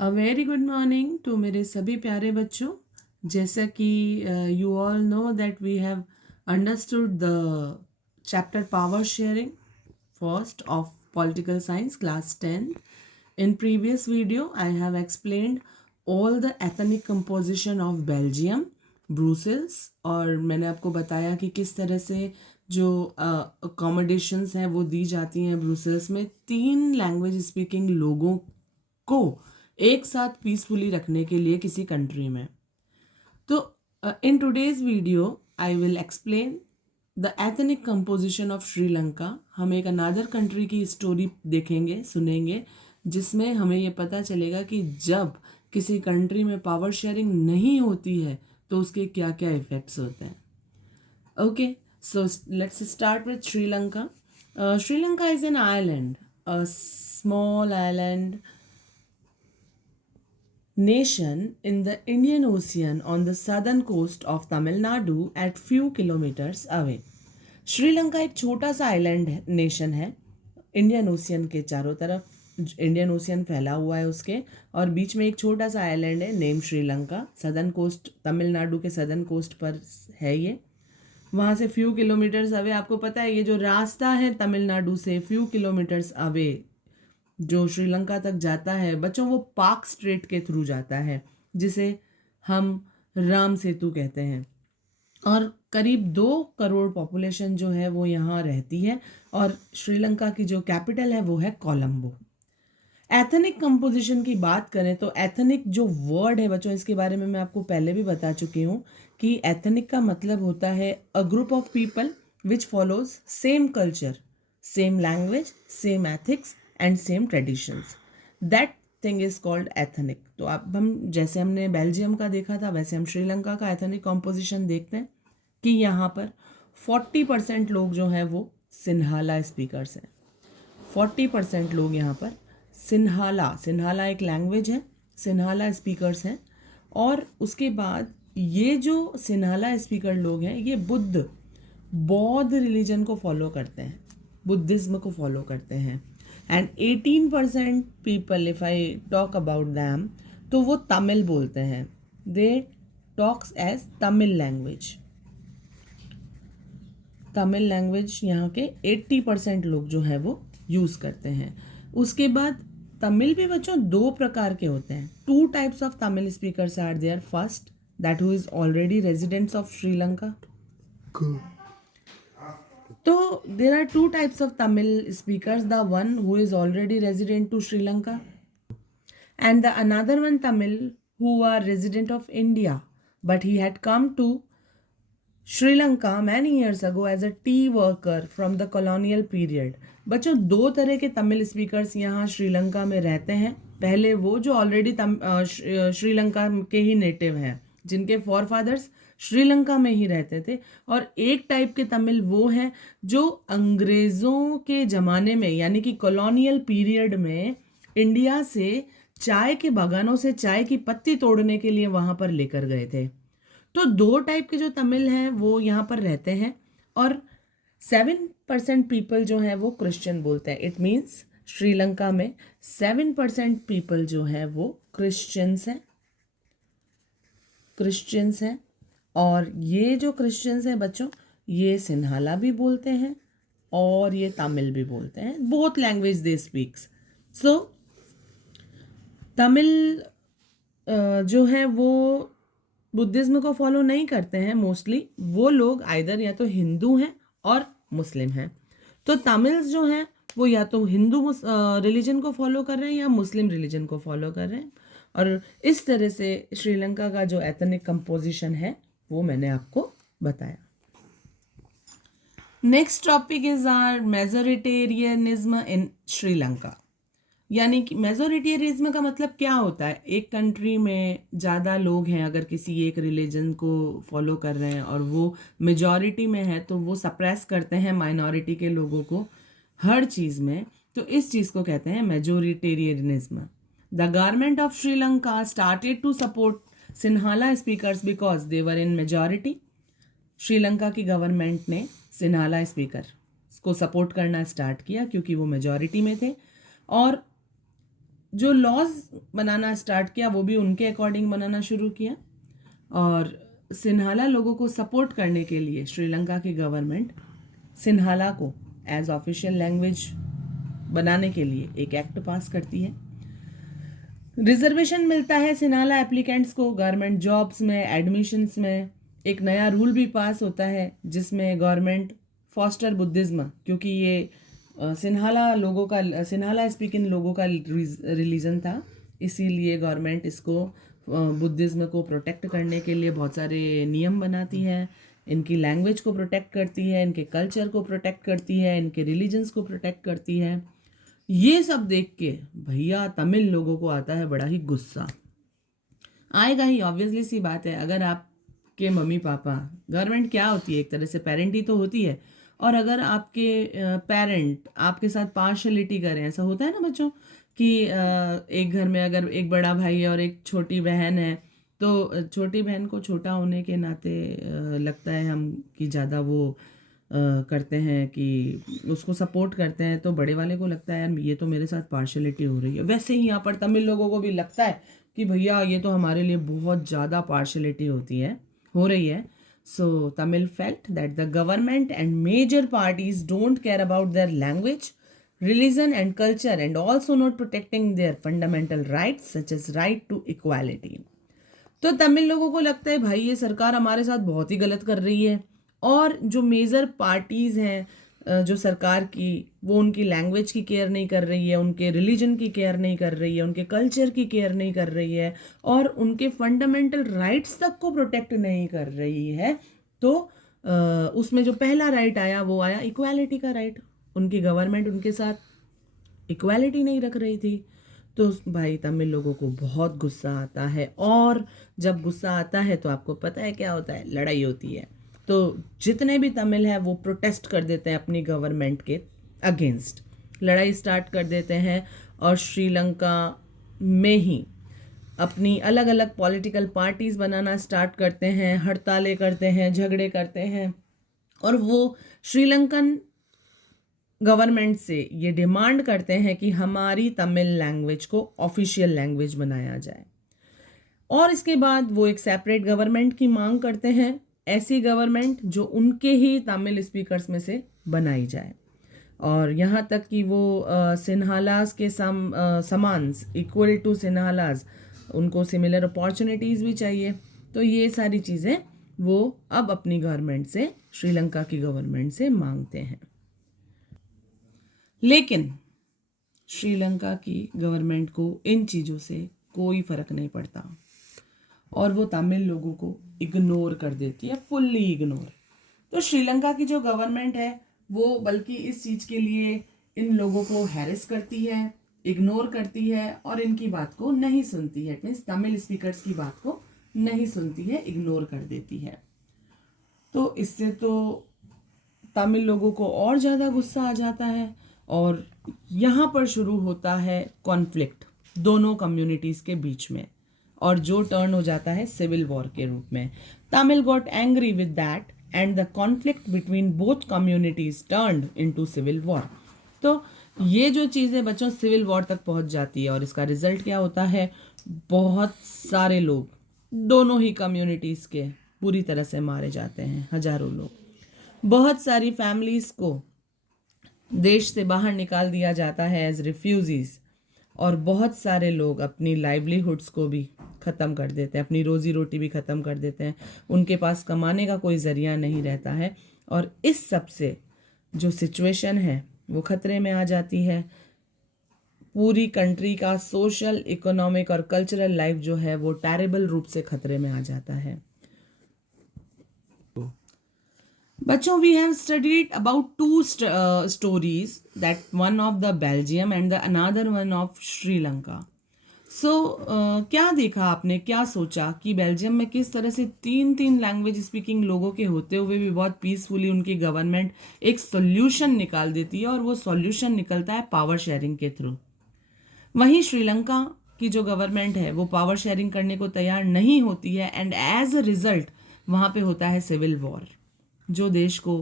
A very good morning to मेरे सभी प्यारे बच्चों। जैसा कि you all know that we have understood the chapter power sharing first of political science class 10. In previous video I have explained all the ethnic composition of Belgium, Brussels, और मैंने आपको बताया कि किस तरह से जो अकोमोडेशंस हैं वो दी जाती हैं ब्रूसेल्स में 3 लैंग्वेज स्पीकिंग लोगों को एक साथ पीसफुली रखने के लिए किसी कंट्री में। तो in today's video I will explain the ethnic composition of Sri Lanka. हम एक अनादर कंट्री की स्टोरी देखेंगे, सुनेंगे, जिसमें हमें ये पता चलेगा कि जब किसी कंट्री में पावर शेयरिंग नहीं होती है तो उसके क्या क्या इफ़ेक्ट्स होते हैं। Okay, so let's start with Sri Lanka. Sri Lanka is an island, a small island nation in the Indian Ocean on the southern coast of Tamil Nadu at few kilometers away. Sri Lanka एक छोटा सा आइलैंड नेशन है, इंडियन ओशियन के चारों तरफ Indian ocean फैला हुआ है उसके, और बीच में एक छोटा सा आइलैंड है name Sri Lanka. Southern coast, Tamil Nadu के सदर्न कोस्ट पर है ये। वहाँ से फ्यू किलोमीटर्स अवे, आपको पता है ये जो रास्ता है तमिलनाडु से फ्यू किलोमीटर्स अवे जो श्रीलंका तक जाता है बच्चों, वो पाक स्ट्रेट के थ्रू जाता है, जिसे हम राम सेतु कहते हैं। और करीब 2 करोड़ पॉपुलेशन जो है वो यहाँ रहती है, और श्रीलंका की जो कैपिटल है वो है कोलंबो। एथनिक कंपोजिशन की बात करें तो एथनिक जो वर्ड है बच्चों, इसके बारे में मैं आपको पहले भी बता चुकी हूँ कि एथनिक का मतलब होता है a group of people which follows same culture, same language, same ethics and same traditions. That thing is called ethnic. तो अब हम, जैसे हमने बेल्जियम का देखा था, वैसे हम श्रीलंका का एथनिक कॉम्पोजिशन देखते हैं कि यहाँ पर 40% लोग जो हैं वो सिन्हाला स्पीकर्स हैं। 40% लोग यहाँ पर सिन्हाला एक लैंग्वेज है, सिन्हाला स्पीकर्स हैं। और उसके बाद ये जो सिन्हाला स्पीकर लोग हैं ये बौद्ध रिलीजन को फॉलो करते हैं, बुद्धिज्म को फॉलो करते हैं। And 18% people, if I talk about them, तो वो तमिल बोलते हैं। They talks as Tamil language. Tamil language यहाँ के 80% लोग जो है वो यूज़ करते हैं। उसके बाद तमिल भी बच्चों 2 प्रकार के होते हैं। 2 types of Tamil speakers are there. First, that who is already residents of Sri Lanka. तो there are 2 types of Tamil speakers, the one who is already resident to Sri Lanka and the another one Tamil who are resident of India, but he had come to Sri Lanka many years ago as a tea worker from the colonial period. बच्चों 2 तरह के Tamil speakers यहाँ श्रीलंका में रहते हैं। पहले वो जो ऑलरेडी श्रीलंका के ही नेटिव हैं, जिनके फॉरफादर्स श्रीलंका में ही रहते थे। और एक टाइप के तमिल वो हैं जो अंग्रेज़ों के ज़माने में, यानी कि कॉलोनियल पीरियड में इंडिया से चाय के बागानों से चाय की पत्ती तोड़ने के लिए वहाँ पर लेकर गए थे। तो 2 टाइप के जो तमिल हैं वो यहाँ पर रहते हैं। और 7% पीपल जो हैं वो क्रिश्चियन बोलते हैं। इट मीन्स श्रीलंका में 7% पीपल जो हैं वो क्रिश्चियंस हैं। और ये जो क्रिश्चियंस हैं बच्चों, ये सिन्हाला भी बोलते हैं और ये तमिल भी बोलते हैं। बोथ लैंग्वेज दे स्पीक्स। सो तमिल जो है वो बुद्धिज्म को फॉलो नहीं करते हैं मोस्टली। वो लोग आइदर या तो हिंदू हैं और मुस्लिम हैं। तो तमिल्स जो हैं वो या तो हिंदू रिलीजन को फॉलो कर रहे हैं या मुस्लिम रिलीजन को फॉलो कर रहे हैं। और इस तरह से श्रीलंका का जो एथनिक कंपोजिशन है वो मैंने आपको बताया। Next topic is are majoritarianism in Sri Lanka. यानी कि मेजोरिटेरिज्म का मतलब क्या होता है? एक कंट्री में ज़्यादा लोग हैं, अगर किसी एक रिलीजन को फॉलो कर रहे हैं और वो मेजॉरिटी में है, तो वो सप्रेस करते हैं माइनॉरिटी के लोगों को हर चीज़ में। तो इस चीज़ को कहते हैं majoritarianism. The government of Sri Lanka started to support Sinhala speakers because they were in majority. Sri Lanka की गवर्नमेंट ने सिन्हाला स्पीकर को सपोर्ट करना स्टार्ट किया क्योंकि वो मेजॉरिटी में थे। और जो लॉज बनाना स्टार्ट किया वो भी उनके अकॉर्डिंग बनाना शुरू किया। और सिन्हाला लोगों को सपोर्ट करने के लिए श्रीलंका की गवर्नमेंट सिन्हाला को एज ऑफिशियल लैंग्वेज बनाने के लिए एक एक्ट पास करती है। रिजर्वेशन मिलता है सिन्हाला एप्लीकेंट्स को गवर्नमेंट जॉब्स में, एडमिशन्स में। एक नया रूल भी पास होता है जिसमें गवर्नमेंट फॉस्टर बुद्धिज्म, क्योंकि ये सिन्हाला स्पीकिंग लोगों का रिलीजन था, इसीलिए गवर्नमेंट इसको बुद्धिज्म को प्रोटेक्ट करने के लिए बहुत सारे नियम बनाती है, इनकी लैंग्वेज को प्रोटेक्ट करती है, इनके कल्चर को प्रोटेक्ट करती है, इनके रिलीजन्स को प्रोटेक्ट करती है। ये सब देख के भैया तमिल लोगों को आता है बड़ा ही गुस्सा। आएगा ही, ऑब्वियसली सी बात है। अगर आपके मम्मी पापा, गवर्नमेंट क्या होती है, एक तरह से पेरेंट ही तो होती है, और अगर आपके पेरेंट आपके साथ पार्शलिटी करें, ऐसा होता है ना बच्चों कि एक घर में अगर एक बड़ा भाई है और एक छोटी बहन है, तो छोटी बहन को छोटा होने के नाते लगता है हम कि ज़्यादा वो करते हैं कि उसको सपोर्ट करते हैं, तो बड़े वाले को लगता है यार ये तो मेरे साथ पार्शलिटी हो रही है। वैसे ही यहाँ पर तमिल लोगों को भी लगता है कि भैया ये तो हमारे लिए बहुत ज़्यादा पार्शलिटी हो रही है। So Tamil felt that the government and major parties don't care about their language, religion and culture, and also not protecting their fundamental rights such as right to equality. तो तमिल लोगों को लगता है भाई ये सरकार हमारे साथ बहुत ही गलत कर रही है, और जो मेजर पार्टीज़ हैं जो सरकार की, वो उनकी लैंग्वेज की केयर नहीं कर रही है, उनके रिलीजन की केयर नहीं कर रही है, उनके कल्चर की केयर नहीं कर रही है, और उनके फंडामेंटल राइट्स तक को प्रोटेक्ट नहीं कर रही है। तो उसमें जो पहला राइट आया वो आया इक्वालिटी का राइट। उनकी गवर्नमेंट उनके साथ इक्वालिटी नहीं रख रही थी। तो भाई तमिल लोगों को बहुत गुस्सा आता है, और जब गुस्सा आता है तो आपको पता है क्या होता है, लड़ाई होती है। तो जितने भी तमिल हैं वो प्रोटेस्ट कर देते हैं अपनी गवर्नमेंट के अगेंस्ट, लड़ाई स्टार्ट कर देते हैं, और श्रीलंका में ही अपनी अलग अलग पॉलिटिकल पार्टीज़ बनाना स्टार्ट करते हैं, हड़तालें करते हैं, झगड़े करते हैं, और वो श्रीलंकन गवर्नमेंट से ये डिमांड करते हैं कि हमारी तमिल लैंग्वेज को ऑफिशियल लैंग्वेज बनाया जाए। और इसके बाद वो एक सेपरेट गवर्नमेंट की मांग करते हैं, ऐसी गवर्नमेंट जो उनके ही तमिल स्पीकर्स में से बनाई जाए। और यहाँ तक कि वो सिन्हालास के समान इक्वल टू सिन्हालास, उनको सिमिलर अपॉर्चुनिटीज़ भी चाहिए। तो ये सारी चीज़ें वो अब अपनी गवर्नमेंट से, श्रीलंका की गवर्नमेंट से मांगते हैं। लेकिन श्रीलंका की गवर्नमेंट को इन चीज़ों से कोई फ़र्क नहीं पड़ता, और वो तमिल लोगों को इग्नोर कर देती है, फुल्ली इग्नोर। तो श्रीलंका की जो गवर्नमेंट है वो बल्कि इस चीज़ के लिए इन लोगों को हैरेस करती है, इग्नोर करती है, और इनकी बात को नहीं सुनती है। मीन्स तमिल स्पीकर्स की बात को नहीं सुनती है, इग्नोर कर देती है। तो इससे तो तमिल लोगों को और ज़्यादा गुस्सा आ जाता है, और यहाँ पर शुरू होता है कॉन्फ्लिक्ट दोनों कम्युनिटीज़ के बीच में, और जो टर्न हो जाता है सिविल वॉर के रूप में। Tamil got angry with that and the conflict between both communities turned into civil war. तो ये जो चीज़ें बच्चों सिविल वॉर तक पहुंच जाती है, और इसका रिजल्ट क्या होता है, बहुत सारे लोग दोनों ही कम्युनिटीज़ के पूरी तरह से मारे जाते हैं, हजारों लोग। बहुत सारी फैमिलीज़ को देश से बाहर निकाल दिया जाता है एज रिफ्यूजीज़, और बहुत सारे लोग अपनी लाइवलीहुड्स को भी ख़त्म कर देते हैं, अपनी रोज़ी रोटी भी ख़त्म कर देते हैं। उनके पास कमाने का कोई ज़रिया नहीं रहता है, और इस सब से जो सिचुएशन है वो ख़तरे में आ जाती है। पूरी कंट्री का सोशल, इकोनॉमिक और कल्चरल लाइफ जो है वो टेरेबल रूप से ख़तरे में आ जाता है। बच्चों, we have studied about two stories, that one of the Belgium and the another one of Sri Lanka. So क्या देखा आपने, क्या सोचा कि बेल्जियम में किस तरह से तीन लैंग्वेज स्पीकिंग लोगों के होते हुए भी बहुत पीसफुली उनकी गवर्नमेंट एक सॉल्यूशन निकाल देती है, और वो सॉल्यूशन निकलता है पावर शेयरिंग के थ्रू। वहीं श्रीलंका की जो गवर्नमेंट है वो पावर शेयरिंग करने को तैयार नहीं होती है, एंड एज अ रिजल्ट वहाँ पे होता है सिविल वॉर, जो देश को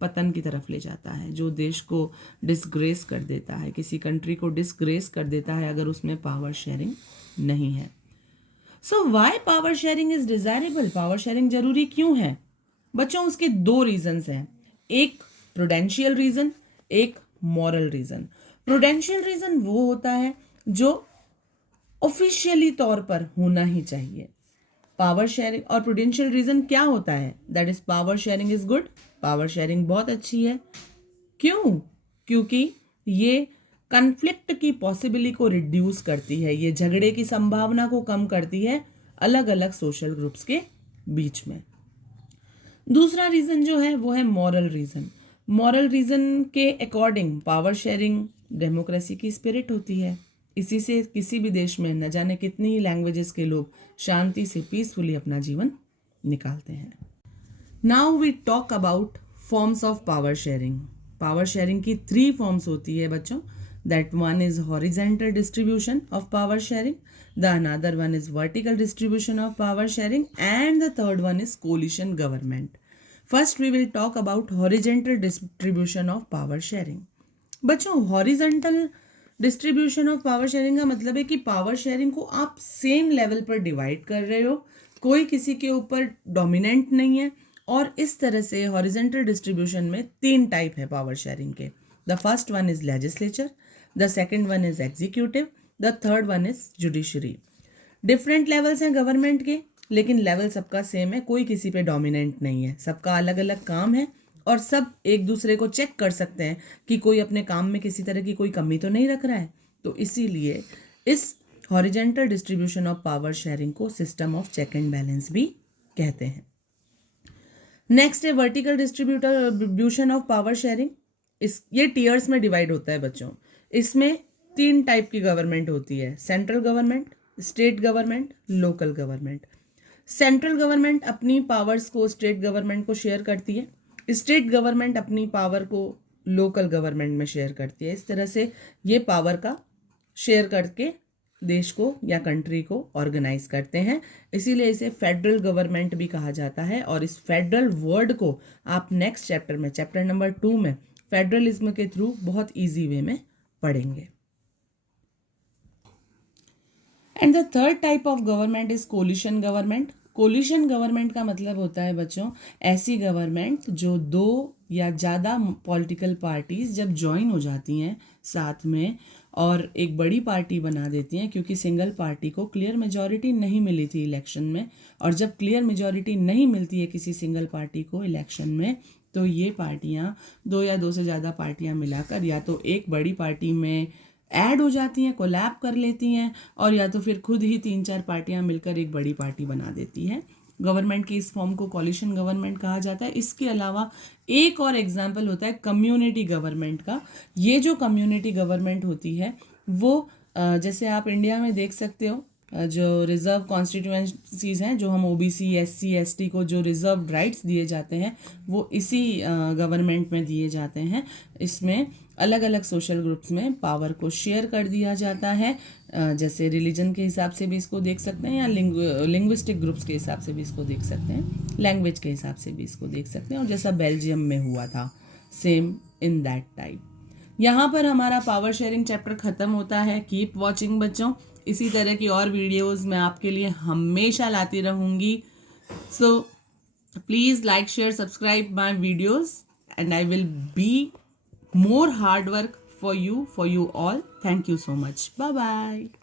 पतन की तरफ ले जाता है, जो देश को डिसग्रेस कर देता है, किसी कंट्री को डिसग्रेस कर देता है अगर उसमें पावर शेयरिंग नहीं है। So why power sharing is desirable? Power sharing जरूरी क्यों है बच्चों? उसके दो रीजंस हैं, एक प्रूडेंशियल रीजन, एक मॉरल रीजन। प्रूडेंशियल रीजन वो होता है जो ऑफिशियली तौर पर होना ही चाहिए। पावर शेयरिंग और प्रूडेंशियल रीजन क्या होता है? That is power sharing is good, power sharing बहुत अच्छी है। क्यों? क्योंकि ये कन्फ्लिक्ट की पॉसिबिलिटी को रिड्यूस करती है, ये झगड़े की संभावना को कम करती है अलग अलग सोशल ग्रुप्स के बीच में। दूसरा रीजन जो है वो है मॉरल रीजन। मॉरल रीजन के अकॉर्डिंग पावर शेयरिंग डेमोक्रेसी की स्पिरिट होती है। इसी से किसी भी देश में न जाने कितनी ही लैंग्वेजेस के लोग शांति से पीसफुली अपना जीवन निकालते हैं। Now we talk about forms of power sharing. Power sharing की 3 फॉर्म्स होती है बच्चों। That one is horizontal distribution of power sharing, the other one is vertical distribution of power sharing, and the third one is coalition government. First we will talk about horizontal distribution of power sharing. बच्चों horizontal distribution of power sharing का मतलब है कि power sharing को आप same level पर divide कर रहे हो, कोई किसी के ऊपर डोमिनेंट नहीं है। और इस तरह से हॉरिजेंटल डिस्ट्रीब्यूशन में 3 टाइप है पावर शेयरिंग के। The first one is legislature, the second one is executive, the third one is judiciary. Different levels हैं गवर्नमेंट के, लेकिन लेवल सबका सेम है, कोई किसी पे डोमिनेंट नहीं है, सबका अलग अलग काम है और सब एक दूसरे को चेक कर सकते हैं कि कोई अपने काम में किसी तरह की कोई कमी तो नहीं रख रहा है। तो इसीलिए इस horizontal distribution of power sharing को system of check and balance भी कहते हैं। नेक्स्ट है vertical distribution of power sharing. ये टीयर्स में डिवाइड होता है बच्चों। इसमें 3 टाइप की गवर्नमेंट होती है, central government, state government, local government. Central government अपनी पावर्स को स्टेट गवर्नमेंट को शेयर करती है, स्टेट गवर्नमेंट अपनी पावर को लोकल गवर्नमेंट में शेयर करती है। इस तरह से ये पावर का शेयर करके देश को या कंट्री को ऑर्गेनाइज करते हैं, इसीलिए इसे फेडरल गवर्नमेंट भी कहा जाता है। और इस फेडरल वर्ड को आप नेक्स्ट चैप्टर में, चैप्टर नंबर 2 में फेडरलिज्म के थ्रू बहुत इजी वे में पढ़ेंगे। And the third type of government is coalition government. Coalition government का मतलब होता है बच्चों ऐसी गवर्नमेंट जो 2 या ज़्यादा पॉलिटिकल पार्टीज जब ज्वाइन हो जाती हैं साथ में और एक बड़ी पार्टी बना देती हैं, क्योंकि सिंगल पार्टी को क्लियर मेजॉरिटी नहीं मिली थी इलेक्शन में। और जब क्लियर मेजॉरिटी नहीं मिलती है किसी सिंगल पार्टी को इलेक्शन में, तो ये पार्टियां 2 या 2 से ज़्यादा पार्टियां मिलाकर या तो एक बड़ी पार्टी में ऐड हो जाती हैं, कोलैब कर लेती हैं, और या तो फिर खुद ही 3-4 पार्टियां मिलकर एक बड़ी पार्टी बना देती हैं। गवर्नमेंट की इस फॉर्म को कोलिशन गवर्नमेंट कहा जाता है। इसके अलावा एक और एग्जाम्पल होता है कम्युनिटी गवर्नमेंट का। ये जो कम्युनिटी गवर्नमेंट होती है वो जैसे आप इंडिया में देख सकते हो, जो रिजर्व कॉन्स्टिट्यूएंसीज हैं, जो हम ओबीसी, एससी, एसटी को जो रिजर्व राइट्स दिए जाते हैं वो इसी गवर्नमेंट में दिए जाते हैं। इसमें अलग अलग सोशल ग्रुप्स में पावर को शेयर कर दिया जाता है, जैसे रिलीजन के हिसाब से भी इसको देख सकते हैं या लिंग्विस्टिक ग्रुप्स के हिसाब से भी इसको देख सकते हैं, लैंग्वेज के हिसाब से भी इसको देख सकते हैं। और जैसा बेल्जियम में हुआ था, सेम इन दैट टाइप। यहाँ पर हमारा पावर शेयरिंग चैप्टर ख़त्म होता है। कीप वॉचिंग बच्चों, इसी तरह की और वीडियोस मैं आपके लिए हमेशा लाती रहूँगी। So please like, share, subscribe my videos and I will be more hard work for you all. Thank you so much. Bye bye.